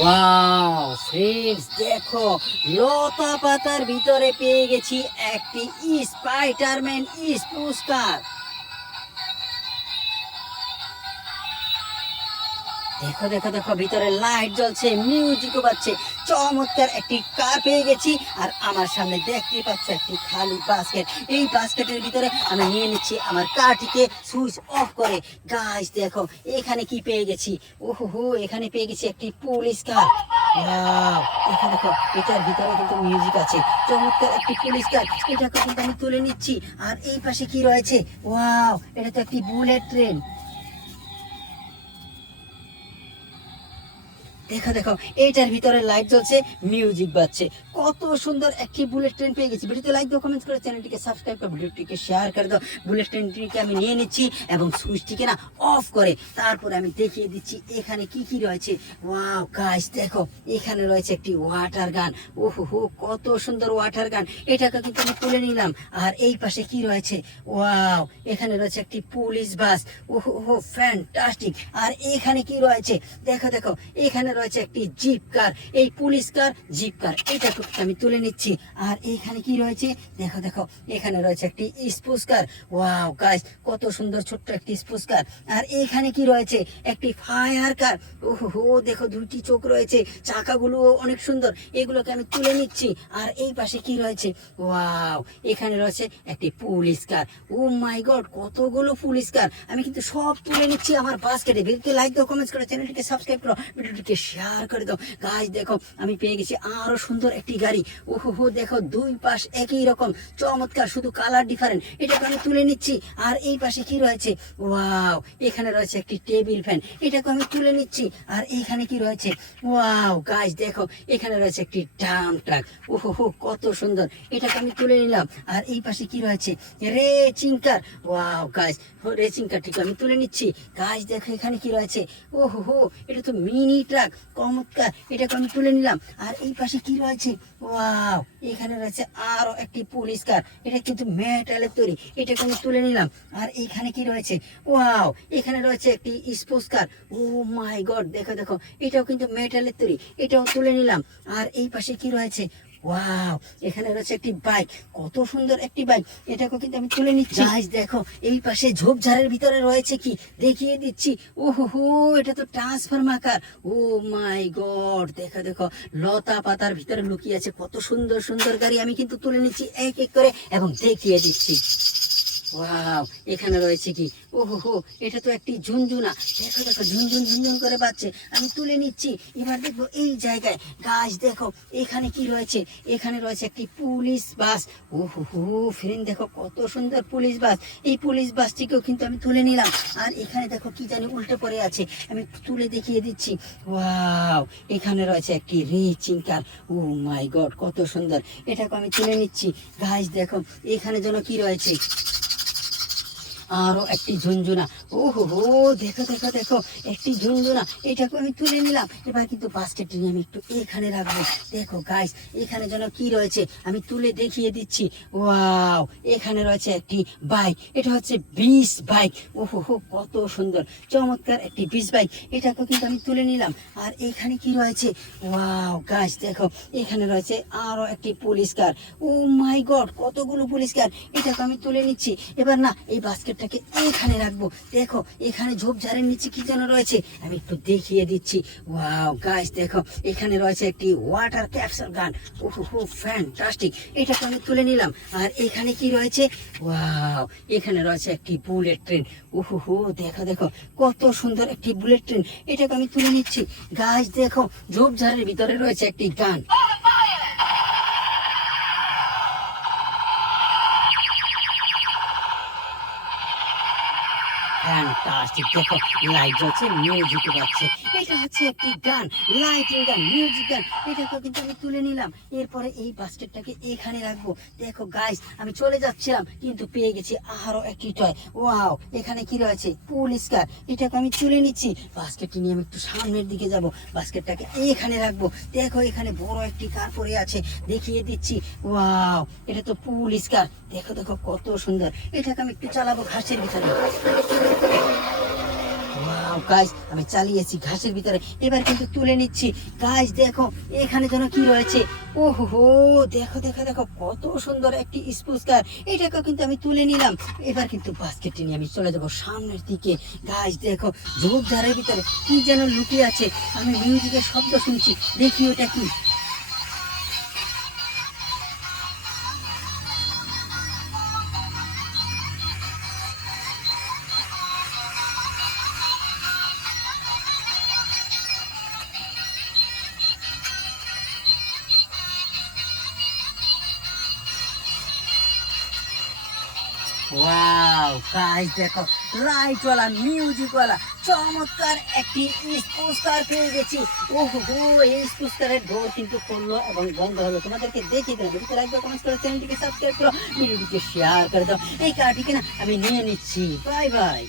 Wow friends, দেখো লতা পাতার ভিতরে পেয়ে গেছি একটি স্পাইডারম্যান পুরস্কার। দেখো দেখো দেখো, ভিতরে লাইট জ্বলছে, মিউজিকও বাজছে, চমৎকার একটি কার পেয়ে গেছি। আর আমার সামনে দেখতে পাচ্ছ একটি খালি বাস্কেট। এই বাস্কেটের ভিতরে আমি নিয়ে নিচ্ছি আমার কারটিকে সুইচ অফ করে। গাইস দেখো এখানে কি পেয়ে গেছি। ওহো, এখানে পেয়ে গেছি একটি পুলিশ কার। ওয়াও, দেখো দেখো, এটার ভিতরে কিন্তু মিউজিক আছে, চমৎকার একটি পুলিশ কার। এটাকে কিন্তু আমি তুলে নিচ্ছি। আর এই পাশে কি রয়েছে? ওয়াও, এটা তো একটি বুলেট ট্রেন। দেখো দেখো, এইটার ভিতরে লাইট জ্বলছে, মিউজিক বাজছে, কত সুন্দর একটি বুলেট ট্রেন পেয়ে গেছি। ভিডিওতে লাইক দাও, কমেন্টস করে চ্যানেলটিকে সাবস্ক্রাইব করে ভিডিওটিকে শেয়ার করে দাও। বুলেট ট্রেনটিকে আমি নিয়ে নিচ্ছি এবং সুইচটিকে না অফ করে তারপরে আমি দেখিয়ে দিচ্ছি এখানে কি কি রয়েছে। ওয়াও গাইস দেখো, এখানে রয়েছে একটি ওয়াটার গান। ওহো, কত সুন্দর ওয়াটার গান। এটাকে কিন্তু আমি তুলে নিলাম। আর এই পাশে কি রয়েছে? ওয়াও, এখানে রয়েছে একটি পুলিশ বাস। ওহো, ফ্যান্টাস্টিক। আর এখানে কি রয়েছে? দেখো দেখো, এখানে রয়েছে একটি জিপ কার। এই পুলিশ কার, জিপ কার, এটাকে আমি তুলে নিচ্ছি। আর এইখানে কি রয়েছে? দেখো দেখো, এখানে রয়েছে একটি স্পোর্টস কার। ওয়াও গাইস, কত সুন্দর ছোট্ট একটি স্পোর্টস কার। আর এখানে কি রয়েছে? একটি ফায়ার কার। ওহো, দেখো দুইটি চোখ রয়েছে, চাকাগুলো অনেক সুন্দর, এগুলোকে আমি তুলে নিচ্ছি। আর এই পাশে কি রয়েছে? ওয়াও, এখানে রয়েছে একটি পুলিশ কার। ও মাই গড, কতগুলো পুলিশ কার। আমি কিন্তু সব তুলে নিচ্ছি আমার বাস্কেটে। ভিডিওতে লাইক দাও, কমেন্টস করো, চ্যানেলটিকে সাবস্ক্রাইব করো, ভিডিওটিকে শেয়ার করে দাও। গাইস দেখো, আমি পেয়ে গেছি আরো সুন্দর একটি গাড়ি। ওহো, দেখো দুই পাশ একই রকম, চমৎকার, শুধু কালার ডিফারেন্ট। এটাকে আমি তুলে নিচ্ছি। আর এই পাশে কি রয়েছে? ওয়াও, এখানে রয়েছে একটি টেবিল ফ্যান, এটাকে আমি তুলে নিচ্ছি। আর এইখানে কি রয়েছে? ওয়াও গাইস দেখো, এখানে রয়েছে একটি ডাম্প ট্রাক। ওহো, কত সুন্দর, এটাকে আমি তুলে নিলাম। আর এই পাশে কি রয়েছে? Racing car. Wow guys, racing কারটিকে আমি তুলে নিচ্ছি। গাইস দেখো, এখানে কি রয়েছে? ওহো, এটা তো মিনি ট্রাক, চমৎকার, এটাকে আমি তুলে নিলাম। আর এই পাশে কি রয়েছে? ওয়াও, এখানে রয়েছে আরো একটি পুলিশ কার, এটা কিন্তু মেটালের তৈরি, এটাকে আমি তুলে নিলাম। আর এইখানে কি রয়েছে? ওয়াও, এখানে রয়েছে একটি স্পোর্টস কার। ও মাই গড, দেখো দেখো, এটাও কিন্তু মেটালের তৈরি, এটাও তুলে নিলাম। আর এই পাশে কি রয়েছে? ওয়াও, এখানে রয়েছে একটি বাইক, কত সুন্দর একটি বাইক, এটাকে কিন্তু আমি তুলে নিচ্ছি। গাইস দেখো, এই পাশে ঝোপঝাড়ের ভিতরে রয়েছে কি, দেখিয়ে দিচ্ছি। ওহো, এটা তো ট্রান্সফরমার কার। ও মাই গড, দেখো দেখো, লতা পাতার ভিতরে লুকিয়ে আছে কত সুন্দর সুন্দর গাড়ি। আমি কিন্তু তুলে নিচ্ছি এক এক করে এবং দেখিয়ে দিচ্ছি। ওয়াও, এখানে রয়েছে কি? ওহো, এটা তো একটি ঝুনঝুনা। দেখো দেখো, ঝুনঝুন ঝুনঝুন করে বাজছে, আমি তুলে নিচ্ছি। এবার দেখবো এই জায়গায়। গাছ দেখো, এখানে কি রয়েছে? এখানে রয়েছে একটি পুলিশ বাস। ওহো ফ্রেন্ড, দেখো কত সুন্দর পুলিশ বাস। এই পুলিশ বাসটিকেও কিন্তু আমি তুলে নিলাম। আর এখানে দেখো কি জানি উল্টে পড়ে আছে, আমি তুলে দেখিয়ে দিচ্ছি। ওয়াও, এখানে রয়েছে একটি রেসিং কার। ও মাই গড, কত সুন্দর, এটাকে আমি তুলে নিচ্ছি। গাছ দেখো, এখানে যেন কি রয়েছে? আরো একটি ঝুনঝুনা। ওহো, দেখো দেখো দেখো, একটি ঝুনঝুনা, এটাকে আমি তুলে নিলাম। এবার কিন্তু বাস্কেটটি নিয়ে আমি একটু এখানে রাখবো। দেখো গাইস, এখানে যেন কি রয়েছে, আমি তুলে দেখিয়ে দিচ্ছি। ওয়াও, এখানে রয়েছে একটি বাইক, এটা হচ্ছে 20 বাইক। ওহো, কত সুন্দর, চমৎকার একটি 20 বাইক, এটাকে কিন্তু আমি তুলে নিলাম। আর এখানে কি রয়েছে? ওয়াও গাইস দেখো, এখানে রয়েছে আরো একটি পুলিশ কার। ও মাই গড, কতগুলো পুলিশ কার, এটাকে আমি তুলে নিচ্ছি। এবার না এই বাস্কেটটাকে এখানে রাখবো। দেখো, এখানে ঝোপঝাড়ের নিচে কি যেন রয়েছে, আমি একটু দেখিয়ে দিচ্ছি। ওয়াও গাইস দেখো, এখানে রয়েছে একটি ওয়াটার ক্যাপসুল গান। ওহো, ফ্যান্টাস্টিক, এটাকে আমি তুলে নিলাম। আর এখানে কি রয়েছে? ওয়াও, এখানে রয়েছে একটি বুলেট ট্রেন। ওহো, দেখো দেখো, কত সুন্দর একটি বুলেট ট্রেন, এটাকে আমি তুলে নিচ্ছি। গাইস দেখো, ঝোপঝাড়ের ভিতরে রয়েছে একটি গান। ফ্যান্টাস্টিক, দেখো লাইট জ্বলছে, মিউজিক বাজছে, এটা হচ্ছে একটি গান, লাইটিং গান, মিউজিক গান, এটাকে কিন্তু আমি তুলে নিলাম। এরপরে এই বাস্কেটটাকে এখানে রাখবো। দেখো গাইস, আমি চলে যাচ্ছিলাম কিন্তু পেয়ে গেছি আরো একটি টয়। ওয়াও, এখানে কি রয়েছে? পুলিশ কার, এটাকে আমি তুলে নিচ্ছি। বাস্কেটটি নিয়ে আমি একটু সামনের দিকে যাব, বাস্কেটটাকে এখানে রাখবো। দেখো, এখানে বড় একটি কার পড়ে আছে, দেখিয়ে দিচ্ছি। ওয়াও, এটা তো পুলিশ কার। দেখো দেখো, কত সুন্দর, এটাকে আমি একটু চালাবো ঘাসের ভিতরে। ওয়াও ওয়াও গাইস, আমি চালিয়েছি ঘাসের ভিতরে, এবার কিন্তু তুলে নিচ্ছি। গাইস দেখো এখানে যেন কি রয়েছে, ওহো দেখো দেখো দেখো কত সুন্দর একটি স্পুস্কার, এটাকেও কিন্তু আমি তুলে নিলাম। এবার কিন্তু বাস্কেটটি নিয়ে আমি চলে যাব সামনের দিকে। গাইস দেখো ঝোপঝাড়ের ভিতরে কি যেন লুকিয়ে আছে, আমি মিউজিকের শব্দ শুনছি, দেখি ওটা কি। ওয়াও গাইস দেখো লাইটওয়ালা মিউজিকওয়ালা চমৎকার একটি স্পুস্টার পেয়ে গেছি। ওহো এই স্পুস্টারের ডোর কিন্তু খুললো এবং বন্ধ হলো, তোমাদেরকে দেখিয়ে দিলাম। ভিডিওতে লাইক দাও, কমেন্ট করো, চ্যানেলটিকে সাবস্ক্রাইব করো, ভিডিওটিকে শেয়ার করে দাও। এই কার্ডটিকে না আমি নিয়ে নিচ্ছি। Bye bye.